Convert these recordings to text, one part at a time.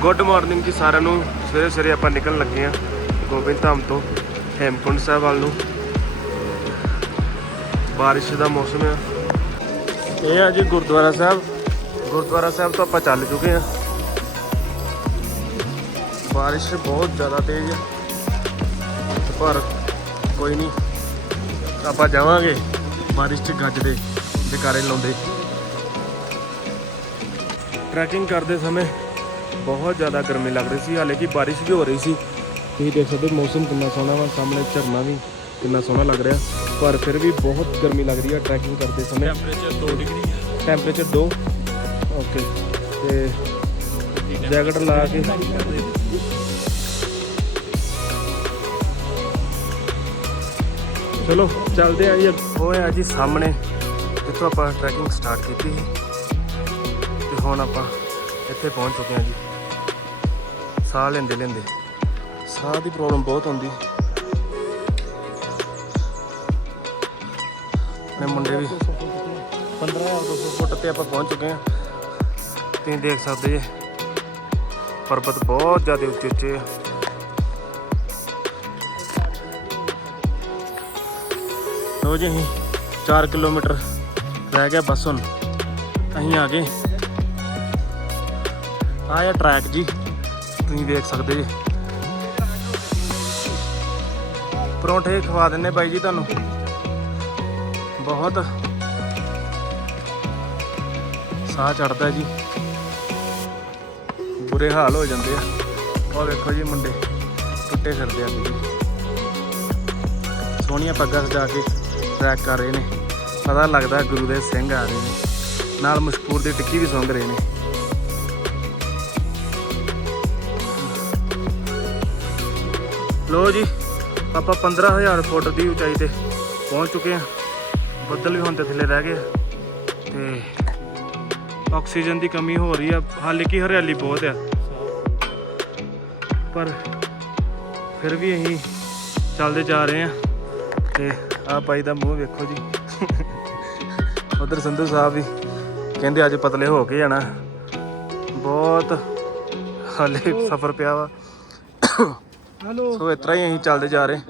Good morning ਜੀ ਸਾਰਿਆਂ ਨੂੰ। ਸਵੇਰੇ ਸਵੇਰੇ ਆਪਾਂ ਨਿਕਲਣ ਲੱਗੇ ਆ ਗੋਬਿੰਦ ਧਾਮ ਤੋਂ ਹੇਮਕੁੰਡ ਸਾਹਿਬ ਵੱਲ ਨੂੰ। ਬਾਰਿਸ਼ ਦਾ ਮੌਸਮ ਆ। ਇਹ ਆ ਜੀ ਗੁਰਦੁਆਰਾ ਸਾਹਿਬ। ਗੁਰਦੁਆਰਾ ਸਾਹਿਬ ਤੋਂ ਆਪਾਂ ਚੱਲ ਚੁੱਕੇ ਆ ਬਾਰਿਸ਼ ਬਹੁਤ ਜ਼ਿਆਦਾ ਤੇਜ਼ ਆ। ਪਰ ਕੋਈ ਨਹੀਂ, ਆਪਾਂ ਜਾਵਾਂਗੇ ਬਾਰਿਸ਼ 'ਚ ਗੱਜਦੇ ਜਕਾਰੇ ਲਾਉਂਦੇ। ਟਰੈਕਿੰਗ ਕਰਦੇ ਸਮੇਂ ਬਹੁਤ ਜ਼ਿਆਦਾ ਗਰਮੀ ਲੱਗ ਰਹੀ ਸੀ ਹਾਲੇ ਕਿ ਬਾਰਿਸ਼ ਵੀ ਹੋ ਰਹੀ ਸੀ। ਤੁਸੀਂ ਦੇਖ ਸਕਦੇ ਹੋ ਮੌਸਮ ਕਿੰਨਾ ਸੋਹਣਾ ਵਾ ਸਾਹਮਣੇ ਝਰਨਾ ਵੀ ਕਿੰਨਾ ਸੋਹਣਾ ਲੱਗ ਰਿਹਾ। ਪਰ ਫਿਰ ਵੀ ਬਹੁਤ ਗਰਮੀ ਲੱਗ ਰਹੀ ਹੈ ਟਰੈਕਿੰਗ ਕਰਦੇ ਸਮੇਂ। ਟੈਂਪਰੇਚਰ 2 ਡਿਗਰੀ ਹੈ ਟੈਂਪਰੇਚਰ 2 ਓਕੇ ਤੇ ਜੈਕਟ ਲਾ ਕੇ। ਚਲੋ ਚੱਲਦੇ ਆ ਜੀ ਉਹ ਹੈ ਜੀ ਸਾਹਮਣੇ ਜਿੱਥੋਂ ਆਪਾਂ ਟਰੈਕਿੰਗ ਸਟਾਰਟ ਕੀਤੀ ਸੀ। ਤੇ ਹੁਣ ਆਪਾਂ ਇੱਥੇ ਪਹੁੰਚ ਚੁੱਕੇ ਹਾਂ ਜੀ। ਸਾਹ ਲੈਂਦੇ ਲੈਂਦੇ। ਸਾਹ ਦੀ ਪ੍ਰੋਬਲਮ ਬਹੁਤ ਹੁੰਦੀ। ਨੇ ਮੁੰਡੇ ਵੀ 15200 ਫੁੱਟ ਤੇ ਆਪਾਂ ਪਹੁੰਚ ਚੁੱਕੇ ਹਾਂ। ਤੁਸੀਂ ਦੇਖ ਸਕਦੇ ਜੇ, ਪਰਬਤ ਬਹੁਤ ਜ਼ਿਆਦਾ ਉੱਚੇ ਉੱਚੇ ਆ। ਲੋ ਜੀ, ਅਸੀਂ 4 ਕਿਲੋਮੀਟਰ ਰਹਿ ਗਿਆ ਬਸ ਹੁਣ। ਅਸੀਂ ਆ ਗਏ। ਆਹ ਆ ਟਰੈਕ ਜੀ, ਤੁਸੀਂ ਦੇਖ ਸਕਦੇ ਜੀ। ਪਰੌਂਠੇ ਖਵਾ ਦਿੰਨੇ ਬਾਈ ਜੀ ਤੁਹਾਨੂੰ। ਬਹੁਤ ਸਾਹ ਚੜਦਾ ਜੀ। ਬੁਰੇ ਹਾਲ ਹੋ ਜਾਂਦੇ ਆ। ਉਹ ਵੇਖੋ ਜੀ ਮੁੰਡੇ, ਟੁੱਟੇ ਫਿਰਦੇ ਆ ਜੀ। ਸੋਹਣੀਆਂ ਪੱਗਾਂ ਸਜਾ ਕੇ ਟਰੈਕ ਕਰ ਰਹੇ ਨੇ। ਪਤਾ ਲੱਗਦਾ ਗੁਰੂ ਦੇ ਸਿੰਘ ਆ ਰਹੇ ਨੇ। ਨਾਲ ਮਸ਼ਕੂਰ ਦੀ ਟਿੱਕੀ ਵੀ ਸੁੰਘ ਰਹੇ ਨੇ। ਲੋ ਜੀ, ਆਪਾਂ 15000 ਫੁੱਟ ਦੀ ਉਚਾਈ ਤੇ ਪਹੁੰਚ ਚੁੱਕੇ ਹਾਂ। ਬੱਦਲ ਵੀ ਹੁਣ ਤੇ ਥੱਲੇ ਰਹਿ ਗਏ ਆ। ਤੇ ਆਕਸੀਜਨ ਦੀ ਕਮੀ ਹੋ ਰਹੀ ਆ। ਹਾਲੇ ਕਿ ਹਰਿਆਲੀ ਬਹੁਤ ਆ। ਪਰ ਫਿਰ ਵੀ ਅਸੀਂ ਚੱਲਦੇ ਜਾ ਰਹੇ ਆ ਤੇ ਆ ਬਾਈ ਦਾ ਮੂੰਹ ਵੇਖੋ ਜੀ। ਉਧਰ ਸੰਧੂ ਸਾਹਿਬ ਵੀ ਕਹਿੰਦੇ ਅੱਜ ਪਤਲੇ ਹੋ ਕੇ ਜਾਣਾ। ਬਹੁਤ ਹਾਲੇ ਸਫ਼ਰ ਪਿਆ ਵਾ। ਹੈਲੋ। ਸੋ ਇਸ ਤਰ੍ਹਾਂ ਹੀ ਅਸੀਂ ਚੱਲਦੇ ਜਾ ਰਹੇ।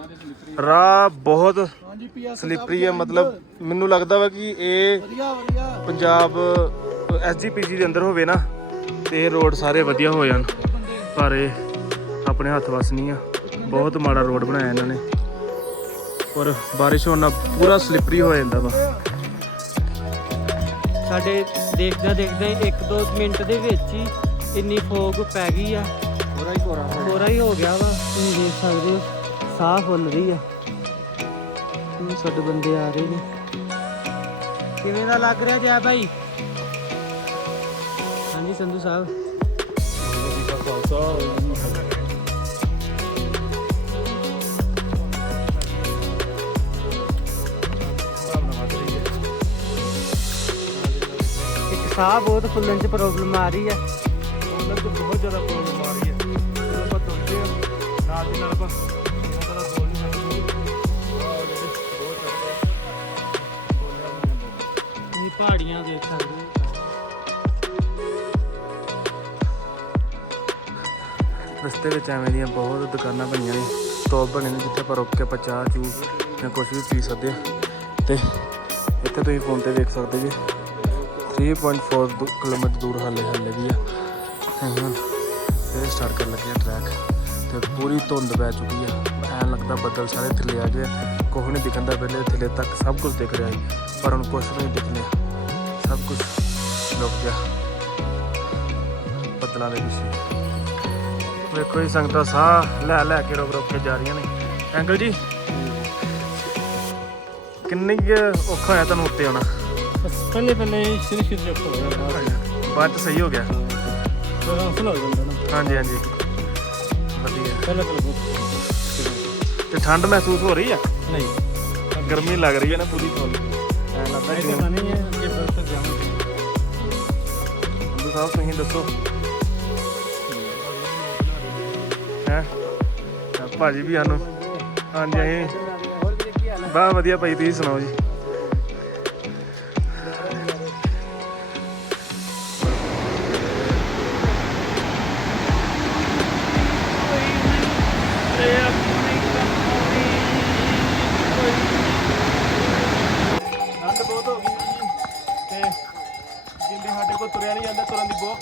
ਰਾਹ ਬਹੁਤ ਹਾਂਜੀ ਸਲਿਪਰੀ ਹੈ ਮਤਲਬ ਮੈਨੂੰ ਲੱਗਦਾ ਵਾ ਕਿ ਇਹ ਵਧੀਆ ਵਧੀਆ। ਪੰਜਾਬ ਐਸਜੀਪੀਜੀ ਦੇ ਅੰਦਰ ਹੋਵੇ ਨਾ ਤੇ ਇਹ ਰੋਡ ਸਾਰੇ ਵਧੀਆ ਹੋ ਜਾਣ। ਪਰ ਇਹ ਆਪਣੇ ਹੱਥ ਵਸ ਨਹੀਂ ਆ। ਬਹੁਤ ਮਾੜਾ ਰੋਡ ਬਣਾਇਆ ਇਹਨਾਂ ਨੇ। ਔਰ ਬਾਰਿਸ਼ ਹੋਣ ਨਾਲ ਪੂਰਾ ਸਲਿਪਰੀ ਹੋ ਜਾਂਦਾ ਵਾ। ਸਾਡੇ ਦੇਖਦਾ ਦੇਖਦਾ 1-2 ਮਿੰਟ ਦੇ ਵਿੱਚ ਹੀ ਇੰਨੀ ਫੋਗ ਪੈ ਗਈ ਆ। ਹੀ ਕੋਰਾ ਹੀ ਹੋ ਗਿਆ ਵਾ ਤੁਸੀਂ ਦੇਖ ਸਕਦੇ ਹੋ ਸਾਹ ਫੁੱਲ ਰਹੀ ਆ। ਹੁਣ ਸਾਡੇ ਬੰਦੇ ਆ ਰਹੇ ਨੇ। ਕਿਵੇਂ ਦਾ ਲੱਗ ਰਿਹਾ ਜੈ ਭਾਈ? ਹਾਂਜੀ ਸੰਧੂ ਸਾਹਿਬ। ਇੱਕ ਸਾਹ ਬਹੁਤ ਫੁੱਲਣ ਚ ਪ੍ਰੋਬਲਮ ਆ ਰਹੀ ਆ। ਉਹਨਾਂ ਤੋਂ ਬਹੁਤ ਜ਼ਿਆਦਾ ਪ੍ਰੋਬਲਮ ਇਹ ਪਹਾੜੀਆਂ ਦੇਖ ਸਕਦੇ ਰਸਤੇ ਵਿੱਚ ਐਵੇਂ ਦੀਆਂ ਬਹੁਤ ਦੁਕਾਨਾਂ ਬਣੀਆਂ ਨੇ ਸਟਾਪ ਬਣੇ ਨੇ ਜਿੱਥੇ ਆਪਾਂ ਰੁਕ ਕੇ ਆਪਾਂ ਚਾਹ ਚੂ ਜਾਂ ਕੁਝ ਵੀ ਪੀ ਸਕਦੇ ਹਾਂ। ਤੇ ਇੱਥੇ ਤੁਸੀਂ ਫੋਨ ਤੇ ਦੇਖ ਸਕਦੇ ਜੀ। 3.4 ਦੂ- ਕਿਲੋਮੀਟਰ ਦੂਰ ਹਾਲੇ ਹਾਲੇ ਵੀ ਆ। ਹੁਣ, ਫਿਰ ਸਟਾਰਟ ਕਰਨ ਲੱਗੇ ਆ ਟਰੈਕ ਤੇ ਪੂਰੀ ਧੁੰਦ ਪੈ ਚੁੱਕੀ ਆ। ਐਂ ਲੱਗਦਾ ਬੱਦਲ ਸਾਰੇ ਥੱਲੇ ਆ ਗਏ। ਕੁਛ ਨਹੀਂ ਦਿਖਦਾ ਪਹਿਲੇ ਥੱਲੇ ਤੱਕ ਸਭ ਕੁਝ ਦਿਖ ਰਿਹਾ ਹੈ ਪਰ ਹੁਣ ਕੁਝ ਨਹੀਂ ਦਿਖਨੇ ਸਭ ਕੁਝ ਲੁਕ ਗਿਆ। ਬੱਦਲਾਂ ਦੇ ਪਿੱਛੇ ਵੇਖੋ ਜੀ ਸੰਗਤਾਂ ਸਾਹ ਲੈ ਲੈ ਕੇ ਰੁਕ ਰੁਕ ਕੇ ਜਾ ਰਹੀਆਂ ਨੇ। ਅੰਕਲ ਜੀ ਕਿੰਨੀ ਕੁ ਔਖਾ ਹੋਇਆ ਤੁਹਾਨੂੰ ਉੱਤੇ ਆਉਣਾ ਪਹਿਲੇ ਪਹਿਲੇ ਸ਼ੁਰੂ ਸ਼ੁਰੂ ਚ ਹੋਇਆ। ਬਾਅਦ ਚ ਸਹੀ ਹੋ ਗਿਆ। ਬਾਅਦ ਹੌਸਲਾ ਹੋ ਜਾਂਦਾ ਨਾ। ਹਾਂਜੀ ਹਾਂਜੀ। ਵਧੀਆ। ਤੇ ਠੰਡ ਮਹਿਸੂਸ ਹੋ ਰਹੀ ਆ? ਨਹੀਂ। ਗਰਮੀ ਲੱਗ ਰਹੀ ਹੈ ਨਾ ਪੂਰੀ। ਫੁੱਲ ਐ ਲੱਗਦਾ ਕਿ ਨਹੀਂ ਹੈ ਜਾਵਾਂਗੇ ਸੰਧੂ ਸਾਹਿਬ ਤੁਸੀਂ ਦੱਸੋ। ਹੈ? ਭਾਜੀ ਵੀ ਸਾਨੂੰ। ਹਾਂਜੀ ਬਾ ਵਧੀਆ ਭਾਈ ਤੁਸੀਂ ਸੁਣਾਓ ਜੀ?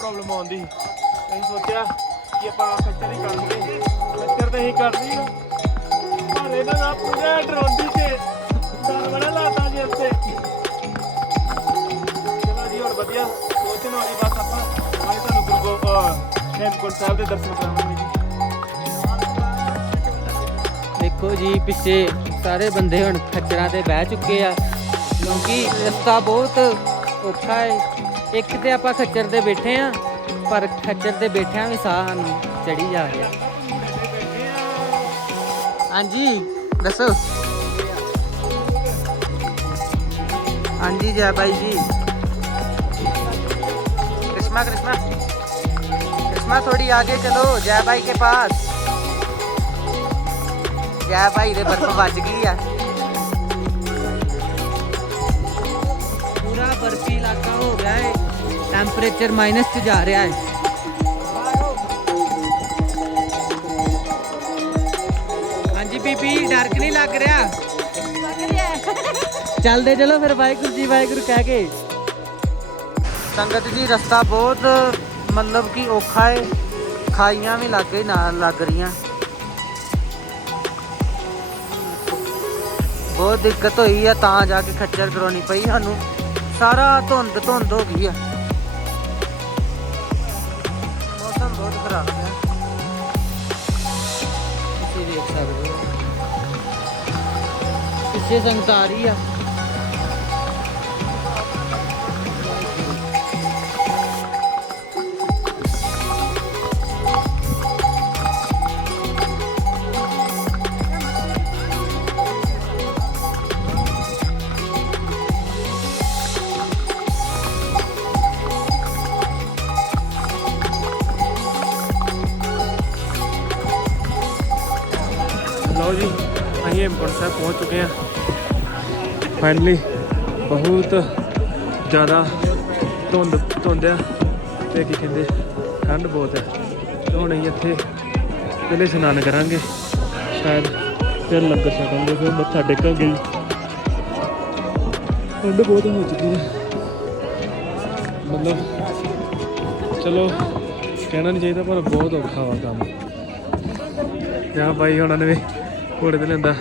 ਸੀ। ਅਸੀਂ ਸੋਚਿਆ ਕਿ ਆਪਾਂ ਖੱਚਰ ਹੀ ਕਰ ਲਈਏ। ਖੱਚਰ ਤੇ ਹੀ ਕਰ ਲਈ ਪਰ ਇਹਨਾਂ ਦਾ ਪੂਰਾ ਡਰੋਂਦੀ ਤੇ ਡਰ ਬੜਾ ਲੱਗਦਾ ਜੀ ਉੱਤੇ। ਚਲੋ ਜੀ ਹੁਣ ਵਧੀਆ। ਸੋਚਣ ਵਾਲੀ ਬਸ ਆਪਾਂ ਅੱਜ ਤੁਹਾਨੂੰ ਗੁਰੂ ਗੋ- ਹੇਮਕੁੰਟ ਸਾਹਿਬ ਦੇ ਦਰਸ਼ਨ ਕਰਾਵਾਂਗੇ ਦੇਖੋ ਜੀ, ਪਿੱਛੇ ਸਾਰੇ ਬੰਦੇ ਹੁਣ ਖੱਚਰਾਂ ਤੇ ਬਹਿ ਚੁੱਕੇ ਆ। ਕਿਉਂਕਿ ਰਸਤਾ ਬਹੁਤ ਔਖਾ ਹੈ ਇੱਕ ਤੇ ਆਪਾਂ ਖੱਚਰ ਤੇ ਬੈਠੇ ਆ ਪਰ ਖੱਚਰ ਤੇ ਬੈਠਿਆਂ ਵੀ ਸਾਹ ਸਾਨੂੰ ਚੜੀ ਜਾ ਰਿਹਾ ਹਾਂਜੀ ਦੱਸੋ ਹਾਂਜੀ ਜੈ ਭਾਈ ਜੀ कृष्णा कृष्णा कृष्णा थोड़ी आगे चलो जय भाई के पास ਜੈ ਭਾਈ ਦੇ ਬਰਫ ਵੱਜ ਗਈ ਆ ਪੂਰਾ ਬਰਫੀ ਇਲਾਕਾ ਹੋ ਗਿਆ ਹੈ ਟੈਂਪਰੇਚਰ ਮਾਈਨਸ 'ਚ ਜਾ ਰਿਹਾ ਹੈ ਹਾਂਜੀ ਬੀਬੀ, ਡਰ ਕਿ ਨਹੀਂ ਲੱਗ ਚੱਲਦੇ ਚਲੋ ਫਿਰ ਵਾਹਿਗੁਰੂ ਜੀ, ਵਾਹਿਗੁਰੂ ਕਹਿ ਕੇ। ਸੰਗਤ ਜੀ, ਰਸਤਾ ਬਹੁਤ ਮਤਲਬ ਕਿ ਔਖਾ ਹੈ ਖਾਈਆਂ ਵੀ ਲੱਗੇ ਨਾਲ ਲੱਗ ਰਹੀਆਂ। ਬਹੁਤ ਦਿੱਕਤ ਹੋਈ ਆ, ਤਾਂ ਜਾ ਕੇ ਖੱਚਰ ਕਰਾਉਣੀ ਪਈ ਸਾਨੂੰ। ਸਾਰਾ ਧੁੰਦ ਧੁੰਦ ਹੋ ਗਈ ਆ। ਮੌਸਮ ਬਹੁਤ ਖਰਾਬ ਹੈ ਤੁਸੀਂ ਦੇਖ ਸਕਦੇ ਹੋ। ਪਿੱਛੇ ਸੰਗਤ ਆ। ਪਹੁੰਚ ਚੁੱਕੇ ਹਾਂ ਫਾਈਨਲੀ ਬਹੁਤ ਜ਼ਿਆਦਾ ਧੁੰਦ ਧੁੰਦ ਆ ਤੇ ਕੀ ਕਹਿੰਦੇ, ਠੰਡ ਬਹੁਤ ਹੈ ਤੇ ਹੁਣ ਅਸੀਂ ਇੱਥੇ ਪਹਿਲੇ ਇਸ਼ਨਾਨ ਕਰਾਂਗੇ। ਸ਼ਾਇਦ ਫਿਰ ਲੰਗਰ ਛਕਾਂਗੇ ਫਿਰ ਮੱਥਾ ਟੇਕਾਂਗੇ ਠੰਡ ਬਹੁਤ ਹੋ ਚੁੱਕੀ ਹੈ ਮਤਲਬ ਚਲੋ, ਕਹਿਣਾ ਨਹੀਂ ਚਾਹੀਦਾ, ਪਰ ਬਹੁਤ ਔਖਾ ਵਾ ਕੰਮ। ਜਾਂ ਬਾਈ ਉਹਨਾਂ ਨੇ ਵੀ ਘੋੜੇ ਤੇ ਲੈਂਦਾ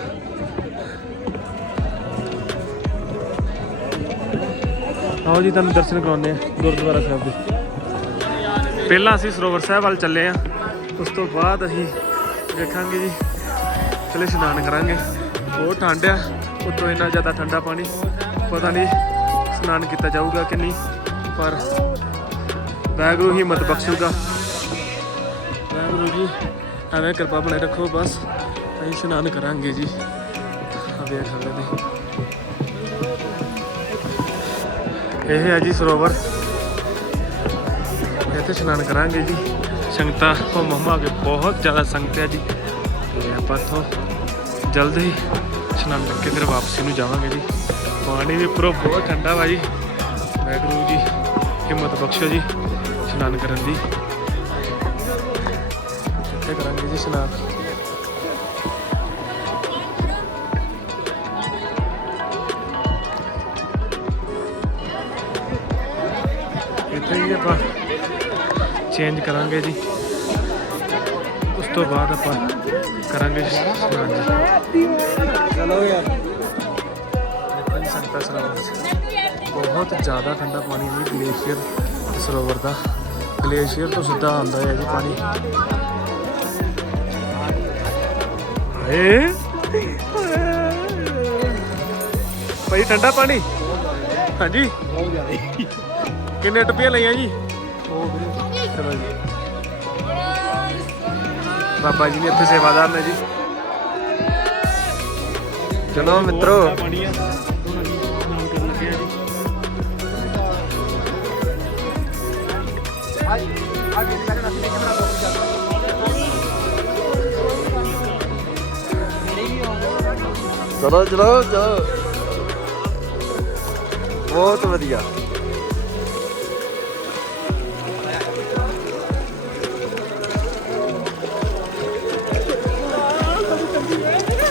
ਆਓ ਜੀ, ਤੁਹਾਨੂੰ ਦਰਸ਼ਨ ਕਰਾਉਂਦੇ ਆ ਗੁਰਦੁਆਰਾ ਸਾਹਿਬ ਦੇ। ਪਹਿਲਾਂ ਅਸੀਂ ਸਰੋਵਰ ਸਾਹਿਬ ਵੱਲ ਚੱਲੇ ਆ ਉਸ ਤੋਂ ਬਾਅਦ ਅਸੀਂ ਦੇਖਾਂਗੇ ਜੀ ਪਹਿਲੇ ਇਸ਼ਨਾਨ ਕਰਾਂਗੇ। ਬਹੁਤ ਠੰਡ ਆ, ਉੱਤੋਂ ਇੰਨਾ ਜ਼ਿਆਦਾ ਠੰਡਾ ਪਾਣੀ। ਪਤਾ ਨਹੀਂ ਇਸ਼ਨਾਨ ਕੀਤਾ ਜਾਊਗਾ ਕਿ ਨਹੀਂ, ਪਰ ਵਾਹਿਗੁਰੂ ਹਿੰਮਤ ਬਖਸ਼ੂਗਾ। ਵਾਹਿਗੁਰੂ ਜੀ, ਐਵੇਂ ਕਿਰਪਾ ਬਣਾਈ ਰੱਖੋ, ਬਸ ਅਸੀਂ ਇਸ਼ਨਾਨ ਕਰਾਂਗੇ ਜੀ। ਆ ਵੇਖ ਸਕਦੇ ਇਹ ਹੈ ਜੀ ਸਰੋਵਰ। ਇੱਥੇ ਇਸ਼ਨਾਨ ਕਰਾਂਗੇ ਜੀ। ਸੰਗਤਾਂ ਹੁਮ ਹੁਮਾ ਕੇ ਬਹੁਤ ਜ਼ਿਆਦਾ ਸੰਗਤ ਹੈ ਜੀ। ਤੇ ਆਪਾਂ ਇੱਥੋਂ ਜਲਦ ਹੀ ਇਸ਼ਨਾਨ ਕਰਕੇ ਫਿਰ ਵਾਪਸੀ ਨੂੰ ਜਾਵਾਂਗੇ ਜੀ। ਪਾਣੀ ਵੀ ਉੱਪਰੋਂ ਬਹੁਤ ਠੰਡਾ ਵਾ ਜੀ। ਵਾਹਿਗੁਰੂ ਜੀ, ਹਿੰਮਤ ਬਖਸ਼ੋ ਜੀ ਇਸ਼ਨਾਨ ਕਰਨ ਦੀ। ਇੱਥੇ ਕਰਾਂਗੇ ਜੀ ਇਸ਼ਨਾਨ। ਹੀ ਆਪਾਂ ਚੇਂਜ ਕਰਾਂਗੇ ਜੀ। ਉਸ ਤੋਂ ਬਾਅਦ ਆਪਾਂ ਕਰਾਂਗੇ ਚਲੋ ਯਾਰ। ਦੇਖੋ ਜੀ। ਸੰਗਤਾਂ ਸਰੋਵਰ ਬਹੁਤ ਜ਼ਿਆਦਾ ਠੰਡਾ ਪਾਣੀ ਹੈ ਗਲੇਸ਼ੀਅਰ ਸਰੋਵਰ ਦਾ। ਗਲੇਸ਼ੀਅਰ ਤੋਂ ਸਿੱਧਾ ਆਉਂਦਾ ਹੈ ਜੀ ਪਾਣੀ। ਏ ਭਾਈ ਠੰਡਾ ਪਾਣੀ। ਹਾਂਜੀ। ਕਿੰਨੇ ਟੱਪੀਆਂ ਲਈਆਂ ਜੀ? ਚਲੋ ਜੀ ਬਾਬਾ ਜੀ ਨੇ ਇੱਥੇ ਸੇਵਾਦਾਰ ਨੇ ਜੀ। ਚਲੋ ਮਿੱਤਰੋ। ਚਲੋ ਚਲੋ ਚਲੋ। ਬਹੁਤ ਵਧੀਆ।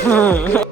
Hmm.